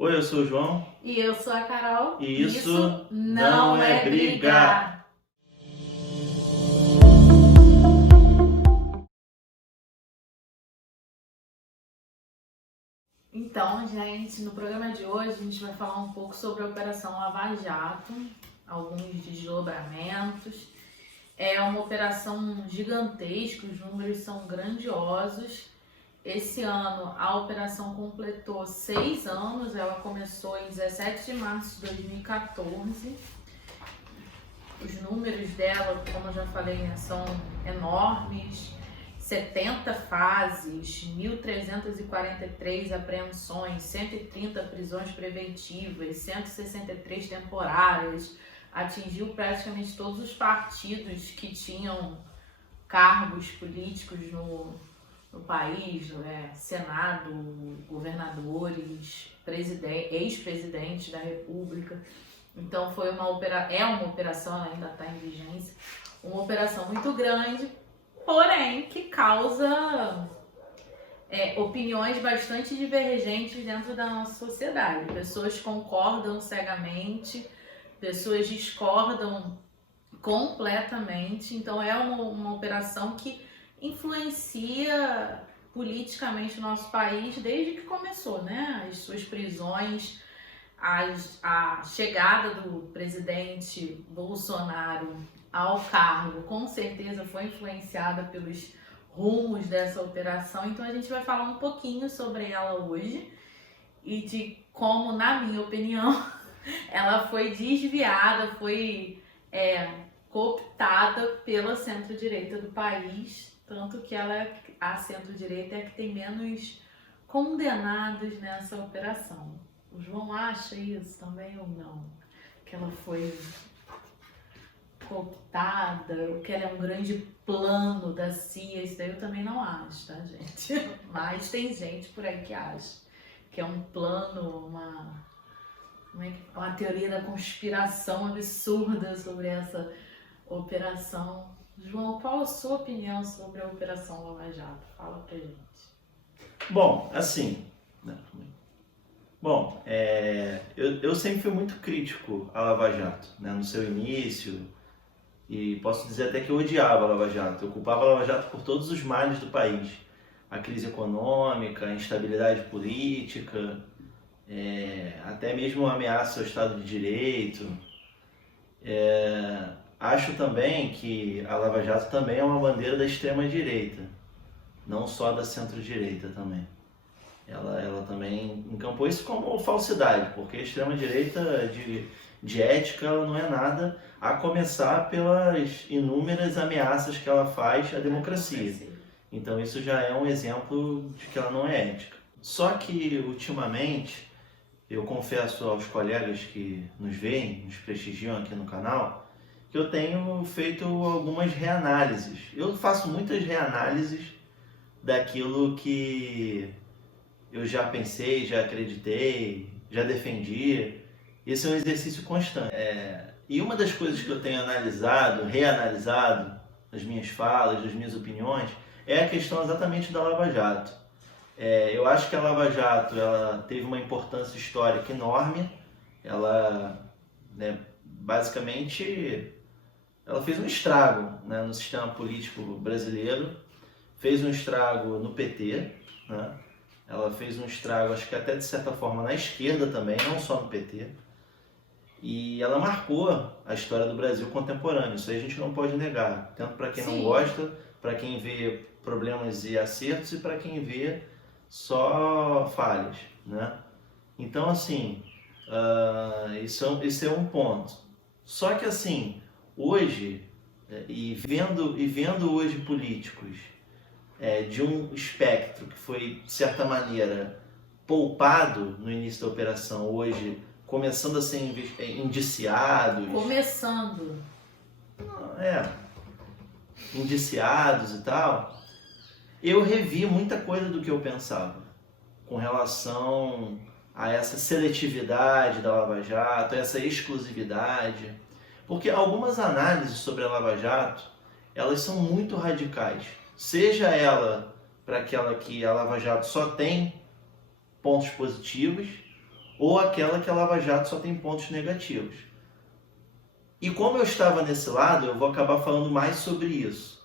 Oi, eu sou o João E eu sou a Carol. e isso Não não é é briga. briga. Então, gente, no programa de hoje a gente vai falar um pouco sobre a Operação Lava Jato, alguns desdobramentos. É uma operação gigantesca, os números são grandiosos. Esse ano a operação completou 6 anos, ela começou em 17 de março de 2014. Os números dela, como eu já falei, né, são enormes. 70 fases, 1.343 apreensões, 130 prisões preventivas, 163 temporárias. Atingiu praticamente todos os partidos que tinham cargos políticos no país, Senado, governadores, ex-presidente da República. Então é uma operação, ela ainda está em vigência, uma operação muito grande, porém que causa opiniões bastante divergentes dentro da nossa sociedade. Pessoas concordam cegamente, pessoas discordam completamente. Então é uma operação que influencia politicamente o nosso país desde que começou, né? As suas prisões, a chegada do presidente Bolsonaro ao cargo com certeza foi influenciada pelos rumos dessa operação. Então a gente vai falar um pouquinho sobre ela hoje e de como, na minha opinião, ela foi desviada, foi cooptada pela centro-direita do país, tanto que a centro-direita é a que tem menos condenados nessa operação. O João acha isso também ou não? Que ela foi cooptada, ou que ela é um grande plano da CIA? Isso daí eu também não acho, tá, gente? Mas tem gente por aí que acha que é um plano, uma teoria da conspiração absurda sobre essa operação. João, qual a sua opinião sobre a Operação Lava Jato? Fala pra gente. Bom, assim, né? Eu sempre fui muito crítico à Lava Jato, né, no seu início, e posso dizer até que eu odiava a Lava Jato. Eu culpava a Lava Jato por todos os males do país. A crise econômica, a instabilidade política, até mesmo a ameaça ao Estado de Direito. Acho também que a Lava Jato também é uma bandeira da extrema-direita, não só da centro-direita também. Ela também encampou isso como falsidade, porque a extrema-direita de ética ela não é nada, a começar pelas inúmeras ameaças que ela faz à democracia. Então isso já é um exemplo de que ela não é ética. Só que, ultimamente, eu confesso aos colegas que nos veem, nos prestigiam aqui no canal, que eu tenho feito algumas reanálises. Eu faço muitas reanálises daquilo que eu já pensei, já acreditei, já defendi. Esse é um exercício constante. E uma das coisas que eu tenho analisado, reanalisado nas minhas falas, nas minhas opiniões, é a questão exatamente da Lava Jato. Eu acho que a Lava Jato ela teve uma importância histórica enorme. Ela, né, basicamente, ela fez um estrago, né, no sistema político brasileiro, fez um estrago no PT, né? Ela fez um estrago, acho que até de certa forma na esquerda também, não só no PT. E ela marcou a história do Brasil contemporâneo. Isso aí a gente não pode negar. Tanto para quem não gosta, para quem vê problemas e acertos e para quem vê só falhas, né? Então, assim, isso é um ponto. Só que, assim, hoje, vendo hoje políticos de um espectro que foi, de certa maneira, poupado no início da operação, hoje começando a ser indiciados. Começando. Indiciados e tal, eu revi muita coisa do que eu pensava com relação a essa seletividade da Lava Jato, essa exclusividade. Porque algumas análises sobre a Lava Jato, elas são muito radicais. Seja ela para aquela que a Lava Jato só tem pontos positivos, ou aquela que a Lava Jato só tem pontos negativos. E como eu estava nesse lado, eu vou acabar falando mais sobre isso,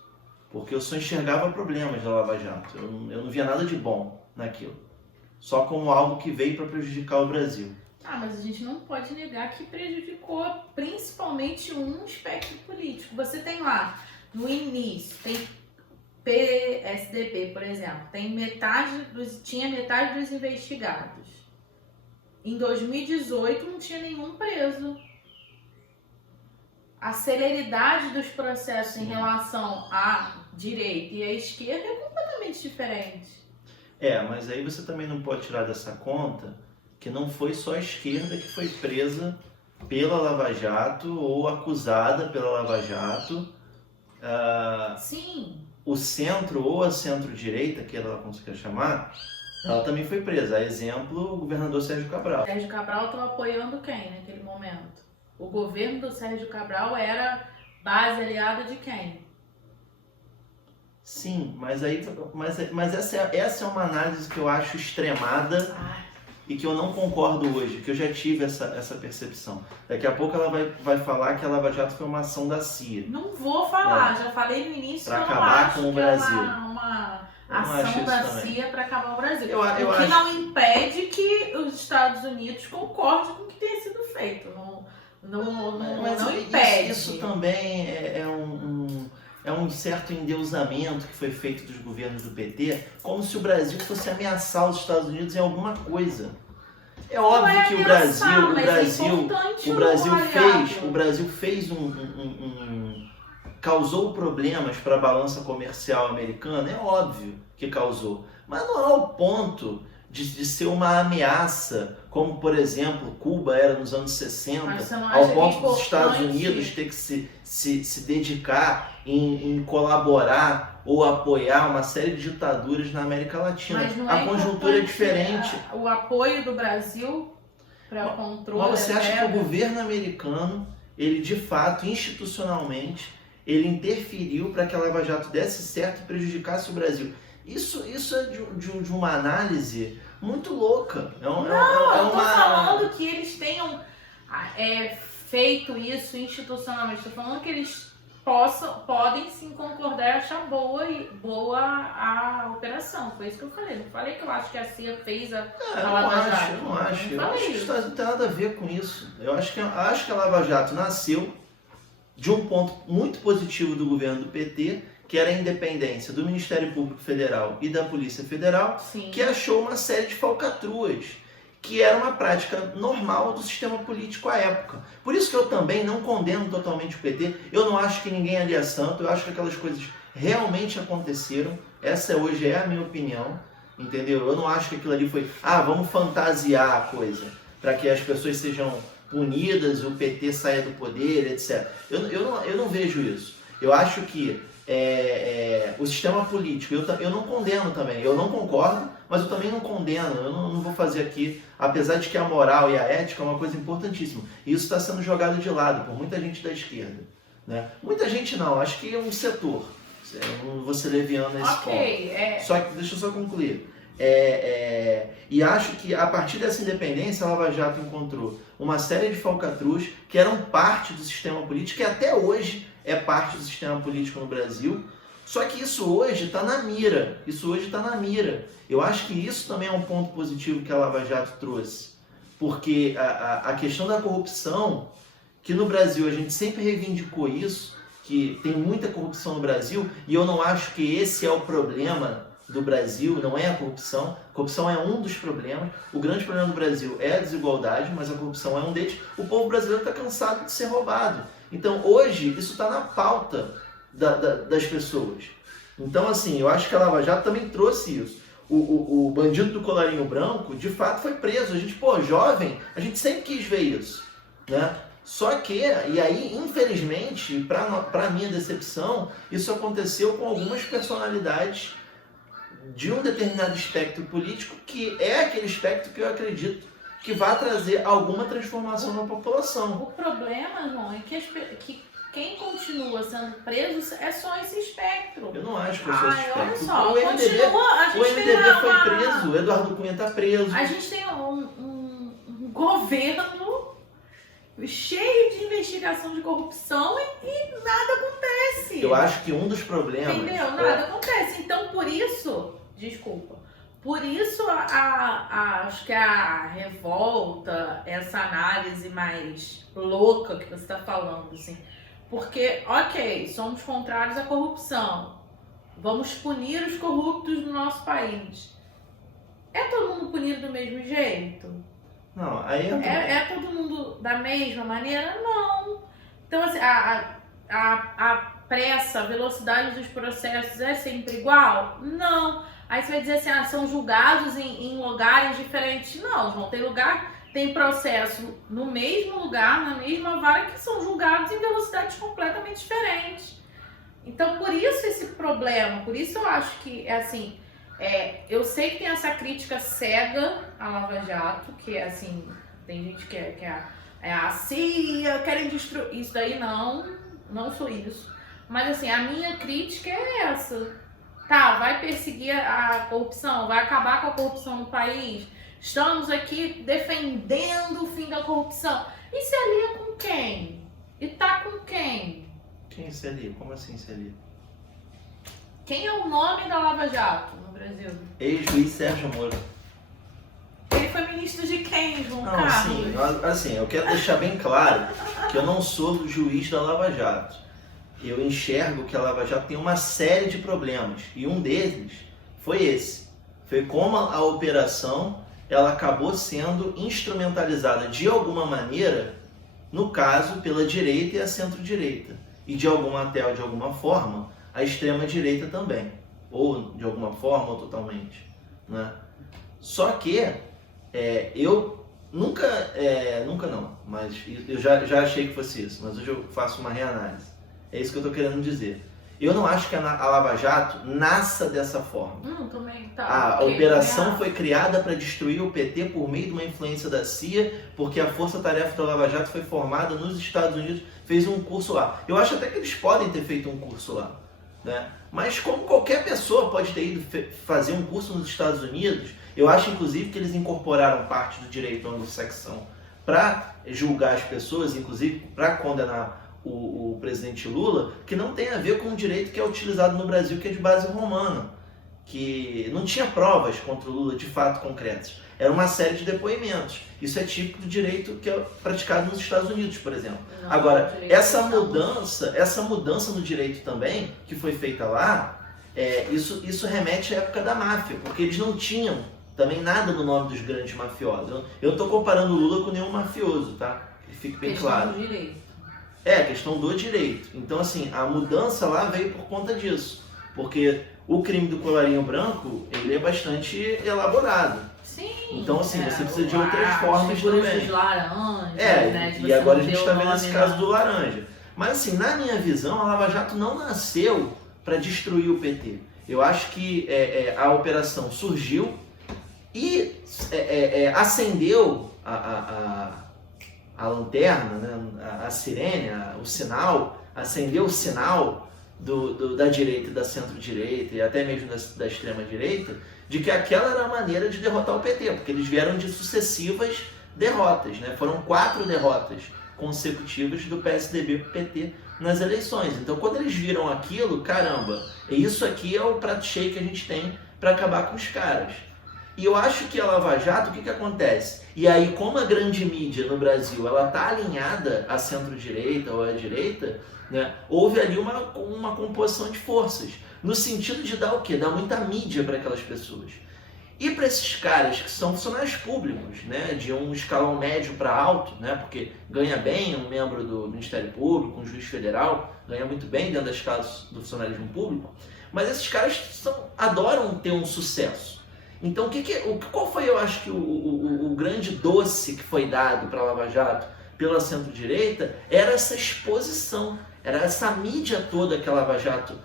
porque eu só enxergava problemas da Lava Jato, eu não via nada de bom naquilo, só como algo que veio para prejudicar o Brasil. Mas a gente não pode negar que prejudicou principalmente um espectro político. Você tem lá, no início, tem PSDB, por exemplo, tinha metade dos investigados. Em 2018 não tinha nenhum preso. A celeridade dos processos em relação à direita e à esquerda é completamente diferente. Mas aí você também não pode tirar dessa conta que não foi só a esquerda que foi presa pela Lava Jato ou acusada pela Lava Jato. Sim. O centro ou a centro-direita, que ela conseguiu chamar, ela também foi presa. A exemplo, o governador Sérgio Cabral. Sérgio Cabral estava apoiando quem naquele momento? O governo do Sérgio Cabral era base aliada de quem? Sim, mas essa é uma análise que eu acho extremada e que eu não concordo hoje, que eu já tive essa percepção. Daqui a pouco ela vai falar que a Lava Jato foi uma ação da CIA. Não vou falar, já falei no início que eu não acabar acho com o que Brasil. É uma ação da CIA para acabar o Brasil. Eu o que acho... não impede que os Estados Unidos concordem com o que tenha sido feito. Não impede. Isso também é um certo endeusamento que foi feito dos governos do PT, como se o Brasil fosse ameaçar os Estados Unidos em alguma coisa. É óbvio que o Brasil causou problemas para a balança comercial americana, é óbvio que causou, mas não é ao ponto de ser uma ameaça, como por exemplo Cuba era nos anos 60, ao ponto dos Estados Unidos ter que se dedicar em colaborar ou apoiar uma série de ditaduras na América Latina. A conjuntura é diferente. O apoio do Brasil para o controle. Mas você acha que o governo americano, ele de fato, institucionalmente, ele interferiu para que a Lava Jato desse certo e prejudicasse o Brasil? Isso é de uma análise muito louca. Eu tô falando que eles tenham feito isso institucionalmente. Estou falando que eles podem sim concordar e achar boa a operação. Foi isso que eu falei. Não falei que eu acho que a CIA fez a Lava Jato. Eu não acho que isso não tem nada a ver com isso. Eu acho que a Lava Jato nasceu de um ponto muito positivo do governo do PT, que era a independência do Ministério Público Federal e da Polícia Federal, sim, que achou uma série de falcatruas, que era uma prática normal do sistema político à época. Por isso que eu também não condeno totalmente o PT, eu não acho que ninguém ali é santo, eu acho que aquelas coisas realmente aconteceram, essa hoje é a minha opinião, entendeu? Eu não acho que aquilo ali foi, vamos fantasiar a coisa, para que as pessoas sejam punidas, o PT saia do poder, etc. Eu não vejo isso. Eu acho que o sistema político, eu não condeno também, eu não concordo, mas eu também não condeno, eu não vou fazer aqui, apesar de que a moral e a ética é uma coisa importantíssima, e isso está sendo jogado de lado por muita gente da esquerda, né? Muita gente não, acho que é um setor, eu não vou ser leviano nesse ponto. Só que, deixa eu só concluir, e acho que a partir dessa independência a Lava Jato encontrou uma série de falcatruas que eram parte do sistema político, que até hoje é parte do sistema político no Brasil, só que isso hoje está na mira. Eu acho que isso também é um ponto positivo que a Lava Jato trouxe, porque a questão da corrupção, que no Brasil a gente sempre reivindicou isso, que tem muita corrupção no Brasil, e eu não acho que esse é o problema do Brasil, não é a corrupção. A corrupção é um dos problemas. O grande problema do Brasil é a desigualdade, mas a corrupção é um deles. O povo brasileiro está cansado de ser roubado. Então, hoje, isso está na pauta das pessoas. Então, assim, eu acho que a Lava Jato também trouxe isso. O bandido do colarinho branco, de fato, foi preso. A gente, jovem, a gente sempre quis ver isso, né? Só que, e aí, infelizmente, para minha decepção, isso aconteceu com algumas personalidades de um determinado espectro político, que é aquele espectro que eu acredito que vai trazer alguma transformação na população. O problema, João, é que quem continua sendo preso é só esse espectro. Eu não acho que é só esse espectro. Olha só, o MDB foi preso, o Eduardo Cunha está preso. A gente tem um governo cheio de investigação de corrupção e nada acontece. Eu acho que um dos problemas... Entendeu? Nada acontece. Então, por isso, acho que a revolta, essa análise mais louca que você está falando, assim, porque, ok, somos contrários à corrupção, vamos punir os corruptos no nosso país. É todo mundo punido do mesmo jeito? Não, aí É todo mundo da mesma maneira? Não. Então, assim, a pressa, a velocidade dos processos é sempre igual? Não. Aí você vai dizer assim, são julgados em lugares diferentes. Não, vão ter tem processo no mesmo lugar, na mesma vara, que são julgados em velocidades completamente diferentes. Então, por isso esse problema, por isso eu acho que, assim, eu sei que tem essa crítica cega à Lava Jato, que é assim, tem gente que é a CIA, querem destruir. Isso daí não sou isso. Mas assim, a minha crítica é essa. Tá, vai perseguir a corrupção, vai acabar com a corrupção no país. Estamos aqui defendendo o fim da corrupção. E se alia com quem? E tá com quem? Quem se alia? Como assim se alia? Quem é o nome da Lava Jato no Brasil? Ex-juiz Sérgio Moro. Ele foi ministro de quem, João Não, Carlos? assim, eu quero deixar bem claro que eu não sou do juiz da Lava Jato. Eu enxergo que a Lava Jato tem uma série de problemas. E um deles foi esse. Foi como a operação ela acabou sendo instrumentalizada de alguma maneira, no caso, pela direita e a centro-direita. E de alguma forma, a extrema-direita também. Ou de alguma forma, ou totalmente. Né? Só que eu nunca não, mas eu já achei que fosse isso, mas hoje eu faço uma reanálise. É isso que eu estou querendo dizer. Eu não acho que a Lava Jato nasça dessa forma. Também tá. A operação foi criada para destruir o PT por meio de uma influência da CIA, porque a força-tarefa da Lava Jato foi formada nos Estados Unidos, fez um curso lá. Eu acho até que eles podem ter feito um curso lá, né? Mas como qualquer pessoa pode ter ido fazer um curso nos Estados Unidos, eu acho inclusive que eles incorporaram parte do direito anglo-saxão para julgar as pessoas, inclusive para condenar o presidente Lula, que não tem a ver com o direito que é utilizado no Brasil, que é de base romana, que não tinha provas contra o Lula de fato concretas. Era uma série de depoimentos. Isso é típico do direito que é praticado nos Estados Unidos, por exemplo. Agora, essa mudança no direito também, que foi feita lá, isso remete à época da máfia, porque eles não tinham também nada no nome dos grandes mafiosos. Eu não estou comparando o Lula com nenhum mafioso, tá? Que fique bem claro. Do direito. A questão do direito. Então, assim, a mudança lá veio por conta disso. Porque o crime do colarinho branco, ele é bastante elaborado. Sim. Então, assim, você precisa de outras formas também. Dos laranjas, né? E agora a gente está vendo esse caso do laranja. Mas, assim, na minha visão, a Lava Jato não nasceu para destruir o PT. Eu acho que a operação surgiu e acendeu a lanterna, né, a sirene, o sinal, acendeu o sinal da direita e da centro-direita e até mesmo da extrema-direita, de que aquela era a maneira de derrotar o PT, porque eles vieram de sucessivas derrotas, né? Foram 4 derrotas consecutivas do PSDB para o PT nas eleições. Então, quando eles viram aquilo, caramba, isso aqui é o prato cheio que a gente tem para acabar com os caras. E eu acho que a Lava Jato, o que acontece? E aí, como a grande mídia no Brasil ela está alinhada à centro-direita ou à direita, né, houve ali uma composição de forças, no sentido de dar o quê? Dar muita mídia para aquelas pessoas. E para esses caras que são funcionários públicos, né, de um escalão médio para alto, né, porque ganha bem um membro do Ministério Público, um juiz federal, ganha muito bem dentro das casas do funcionalismo público, mas esses caras adoram ter um sucesso. Então, qual foi, eu acho que o grande doce que foi dado para a Lava Jato pela centro-direita era essa exposição, era essa mídia toda que a Lava Jato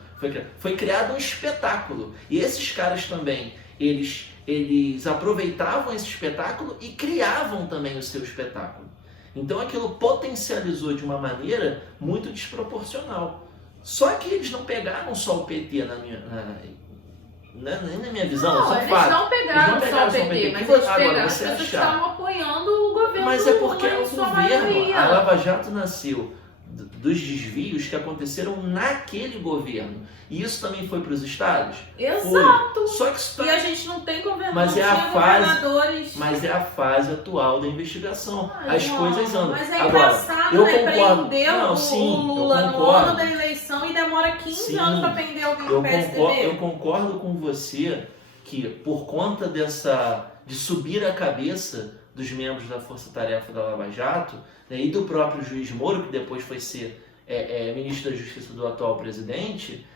foi criado um espetáculo. E esses caras também, eles aproveitavam esse espetáculo e criavam também o seu espetáculo. Então aquilo potencializou de uma maneira muito desproporcional. Só que eles não pegaram só o PT não é nem na minha visão, Não, são eles fatos. não pegaram Eles não só o pegaram só o PT, PT. mas E eles agora, pegaram as você pessoas que achar- estavam apoiando o governo Mas é porque Lula o em sua governo, maioria. a Lava Jato nasceu dos desvios que aconteceram naquele governo. E isso também foi para os estados? Exato. Foi. Só que isso E tá... a gente não tem governador, Mas é a tinha fase- governadores. Mas é a fase atual da investigação. Ah, As não, coisas andam. Mas é Agora, engraçado, eu né? concordo. Prender Não, o sim, Lula eu no concordo. ano da eleição e demora 15 Sim. anos pra prender alguém Eu do PSDB. concordo com você que por conta de subir a cabeça dos membros da Força Tarefa da Lava Jato, né, e do próprio juiz Moro, que depois foi ser ministro da Justiça do atual presidente,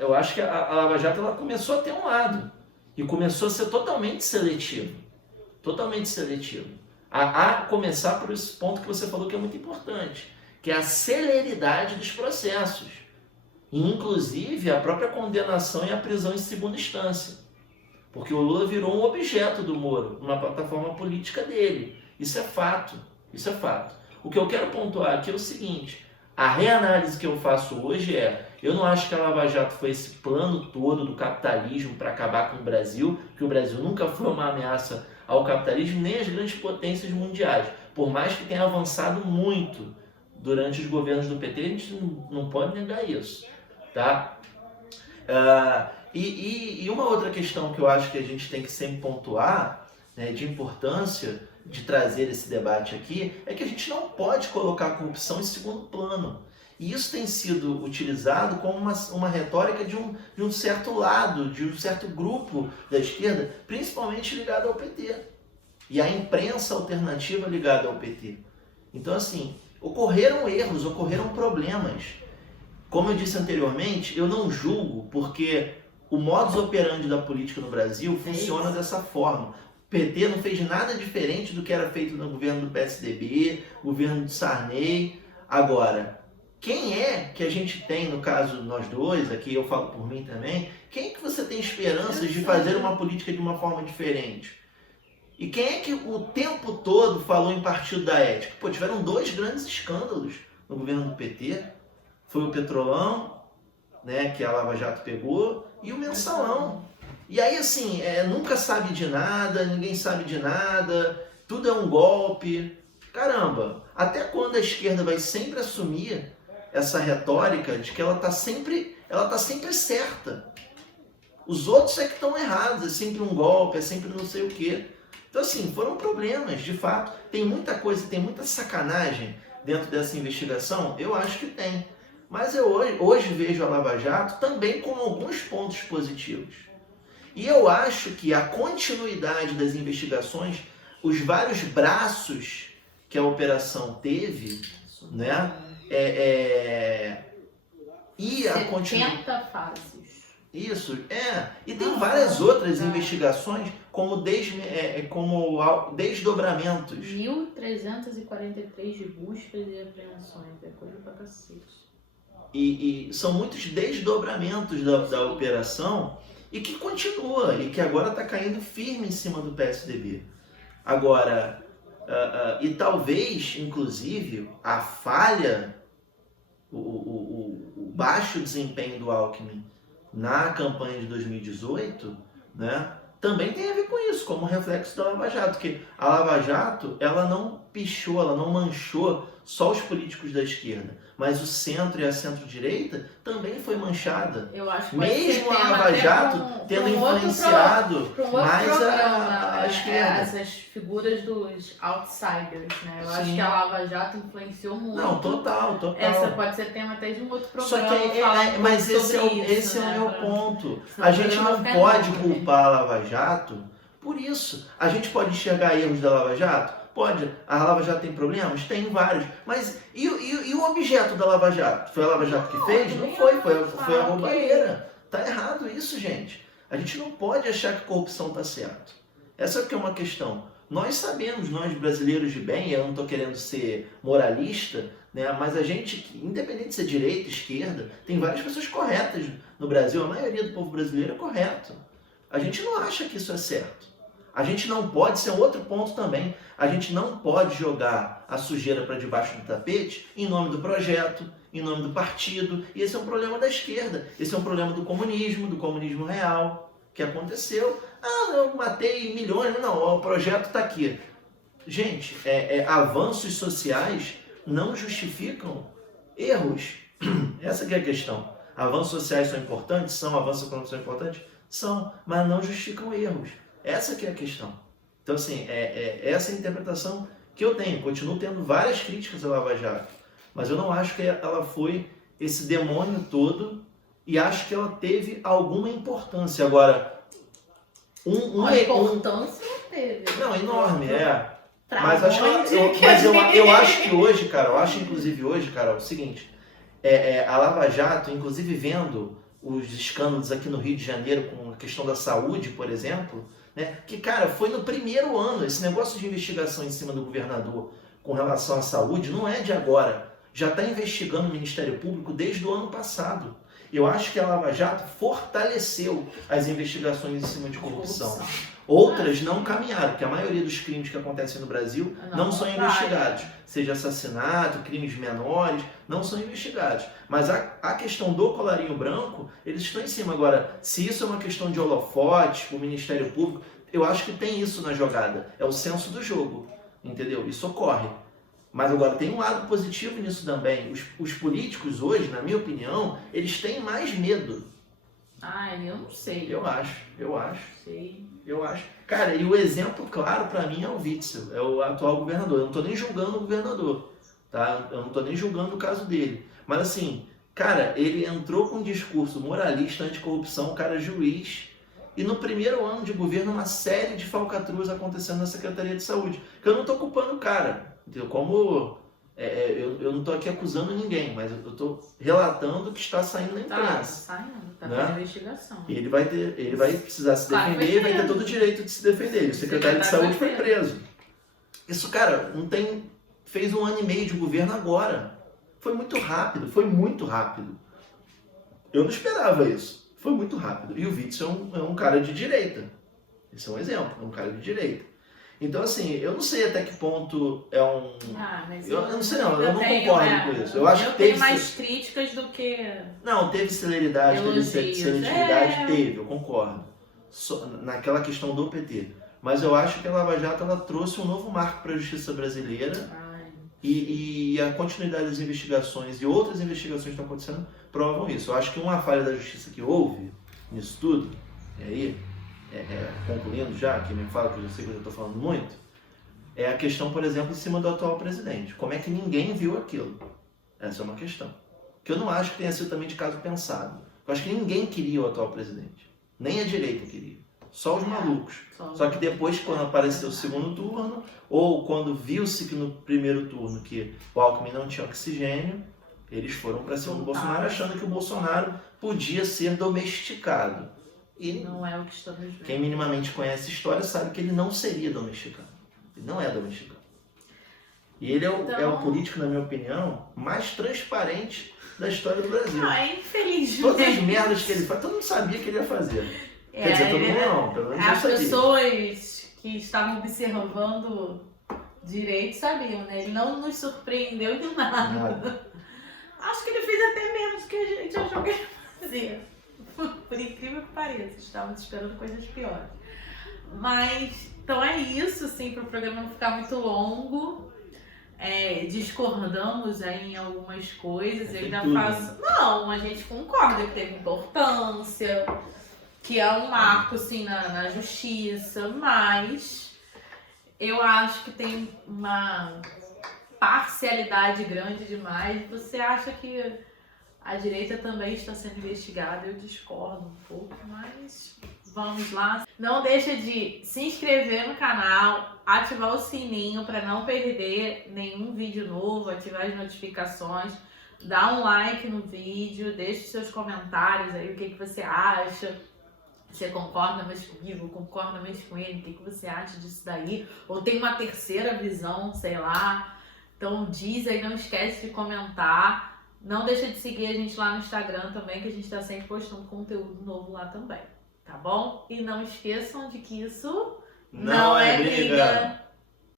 eu acho que a Lava Jato ela começou a ter um lado e começou a ser totalmente seletivo. Totalmente seletivo. A começar por esse ponto que você falou que é muito importante, que é a celeridade dos processos. E, inclusive, a própria condenação e a prisão em segunda instância. Porque o Lula virou um objeto do Moro, uma plataforma política dele. Isso é fato. Isso é fato. O que eu quero pontuar aqui é o seguinte: a reanálise que eu faço hoje eu não acho que a Lava Jato foi esse plano todo do capitalismo para acabar com o Brasil, que o Brasil nunca foi uma ameaça ao capitalismo, nem às grandes potências mundiais. Por mais que tenha avançado muito durante os governos do PT, a gente não pode negar isso. Tá? E uma outra questão que eu acho que a gente tem que sempre pontuar, né, de importância de trazer esse debate aqui, é que a gente não pode colocar a corrupção em segundo plano. E isso tem sido utilizado como uma retórica de um certo lado, de um certo grupo da esquerda, principalmente ligado ao PT. E a imprensa alternativa ligada ao PT. Então, assim, ocorreram erros, ocorreram problemas. Como eu disse anteriormente, eu não julgo porque o modus operandi da política no Brasil funciona dessa forma. O PT não fez nada diferente do que era feito no governo do PSDB, governo de Sarney. Agora, quem é que a gente tem, no caso nós dois, aqui eu falo por mim também, quem é que você tem esperanças de fazer uma política de uma forma diferente? E quem é que o tempo todo falou em partido da ética? Pô, tiveram 2 grandes escândalos no governo do PT. Foi o Petrolão, né, que a Lava Jato pegou, e o Mensalão. E aí, assim, nunca sabe de nada, ninguém sabe de nada, tudo é um golpe. Caramba, até quando a esquerda vai sempre assumir essa retórica de que ela tá sempre certa? Os outros é que estão errados, é sempre um golpe, é sempre não sei o quê. Então, assim, foram problemas, de fato. Tem muita coisa, tem muita sacanagem dentro dessa investigação? Eu acho que tem. Mas eu hoje vejo a Lava Jato também com alguns pontos positivos. E eu acho que a continuidade das investigações, os vários braços que a operação teve, né? E a continuidade. 70 fases. Isso, E tem várias outras investigações, como desdobramentos. 1.343 de buscas e apreensões. É coisa pra cacete. E são muitos desdobramentos da operação e que continua, e que agora está caindo firme em cima do PSDB. Agora, e talvez, inclusive, a falha, o baixo desempenho do Alckmin na campanha de 2018, né, também tem a ver com isso, como reflexo da Lava Jato, que a Lava Jato, ela não pichou, ela não manchou só os políticos da esquerda, mas o centro e a centro-direita também foi manchada. Eu acho que mesmo a Lava Jato tendo influenciado mais a esquerda. Essas figuras dos outsiders, né? Eu acho Sim. que a Lava Jato influenciou muito. Não, total. Essa pode ser tema até de um outro programa. Só que mas esse é o meu ponto. A gente não pode culpar a Lava Jato por isso. A gente pode enxergar erros da Lava Jato? Pode. A Lava Jato tem problemas? Tem vários. Mas e o objeto da Lava Jato? Foi a Lava Jato que fez? Não foi. Foi a roubalheira. Tá errado isso, gente. A gente não pode achar que corrupção tá certo. Essa que é uma questão. Nós sabemos, nós brasileiros de bem, eu não estou querendo ser moralista, né, mas a gente, independente de ser direita, esquerda, tem várias pessoas corretas no Brasil. A maioria do povo brasileiro é correto. A gente não acha que isso é certo. A gente não pode, esse é outro ponto também, a gente não pode jogar a sujeira para debaixo do tapete em nome do projeto, em nome do partido, e esse é um problema da esquerda, esse é um problema do comunismo real, que aconteceu. Ah, eu matei milhões, não, o projeto está aqui. Gente, avanços sociais não justificam erros. Essa que é a questão. Avanços sociais são importantes? São. Avanços econômicos são importantes? São, mas não justificam erros. Essa que é a questão. Então, assim, essa é a interpretação que eu tenho. Continuo tendo várias críticas à Lava Jato, mas eu não acho que ela foi esse demônio todo e acho que ela teve alguma importância. Agora, Uma importância não teve. Não, enorme, Mas eu acho que hoje, cara, eu acho inclusive hoje, cara, o seguinte, a Lava Jato, inclusive vendo os escândalos aqui no Rio de Janeiro com a questão da saúde, por exemplo, né, que, cara, foi no primeiro ano, esse negócio de investigação em cima do governador com relação à saúde não é de agora, já está investigando o Ministério Público desde o ano passado. Eu acho que a Lava Jato fortaleceu as investigações em cima de corrupção. Outras não caminharam, porque a maioria dos crimes que acontecem no Brasil não são investigados. Seja assassinato, crimes menores, não são investigados. Mas a questão do colarinho branco, eles estão em cima. Agora, se isso é uma questão de holofote, o Ministério Público, eu acho que tem isso na jogada. É o senso do jogo, entendeu? Isso ocorre. Mas agora tem um lado positivo nisso também. Os políticos hoje, na minha opinião, eles têm mais medo. Eu não sei. Eu acho. Sei. Eu acho. Cara, e o exemplo claro pra mim é o Witzel, é o atual governador. Eu não tô nem julgando o governador, tá? Eu não tô nem julgando o caso dele. Mas assim, cara, ele entrou com um discurso moralista, anticorrupção, o cara é juiz. E no primeiro ano de governo, uma série de falcatruas acontecendo na Secretaria de Saúde. Que eu não tô culpando o cara, entendeu? Como... eu não estou aqui acusando ninguém, mas eu estou relatando o que está saindo na imprensa. Tá na investigação. E ele vai precisar se defender e vai ter todo o direito de se defender. O secretário de Saúde foi preso. Isso, cara, fez 1 ano e meio de governo agora. Foi muito rápido. Eu não esperava isso. Foi muito rápido. E o Witzel é um cara de direita. Esse é um exemplo, é um cara de direita. Então, assim, eu não sei até que ponto é um... Mas eu não sei não, eu não concordo com isso. Eu acho que teve mais críticas do que... Não, teve celeridade, elogios. teve seletividade, teve, eu concordo. Naquela questão do PT. Mas eu acho que a Lava Jato ela trouxe um novo marco para a justiça brasileira e a continuidade das investigações e outras investigações que estão acontecendo provam isso. Eu acho que uma falha da justiça que houve nisso tudo, e aí... concluindo já, que me fala que eu já sei que eu já estou falando muito, é a questão, por exemplo, em cima do atual presidente. Como é que ninguém viu aquilo? Essa é uma questão. Que eu não acho que tenha sido também de caso pensado. Eu acho que ninguém queria o atual presidente. Nem a direita queria. Só os malucos. Só que depois, quando apareceu o segundo turno, ou quando viu-se que no primeiro turno que o Alckmin não tinha oxigênio, eles foram para cima do Bolsonaro, achando que o Bolsonaro podia ser domesticado. E não é o que estamos vendo. Quem minimamente conhece a história sabe que ele não seria domesticado. Ele não é domesticado. E ele é o político, na minha opinião, mais transparente da história do Brasil. Infelizmente. Todas as merdas que ele faz, todo mundo sabia que ele ia fazer. Quer dizer, todo mundo não, pelo menos as eu sabia. Pessoas que estavam observando direito sabiam, né? Ele não nos surpreendeu em nada. Acho que ele fez até menos do que a gente achou que ele ia fazer. Por incrível que pareça, estávamos esperando coisas piores. Mas, então é isso, assim, para o programa não ficar muito longo. Discordamos aí em algumas coisas. Eu ainda faço. Não, a gente concorda que teve importância, que é um marco, assim, na justiça, mas eu acho que tem uma parcialidade grande demais. Você acha que a direita também está sendo investigada? Eu discordo um pouco, mas vamos lá. Não deixa de se inscrever no canal, ativar o sininho para não perder nenhum vídeo novo, ativar as notificações, dá um like no vídeo, deixe seus comentários aí, o que você acha. Você concorda mais comigo, concorda mais com ele, o que você acha disso daí? Ou tem uma terceira visão, sei lá. Então diz aí, não esquece de comentar. Não deixa de seguir a gente lá no Instagram também, que a gente está sempre postando conteúdo novo lá também, tá bom? E não esqueçam de que isso não é briga.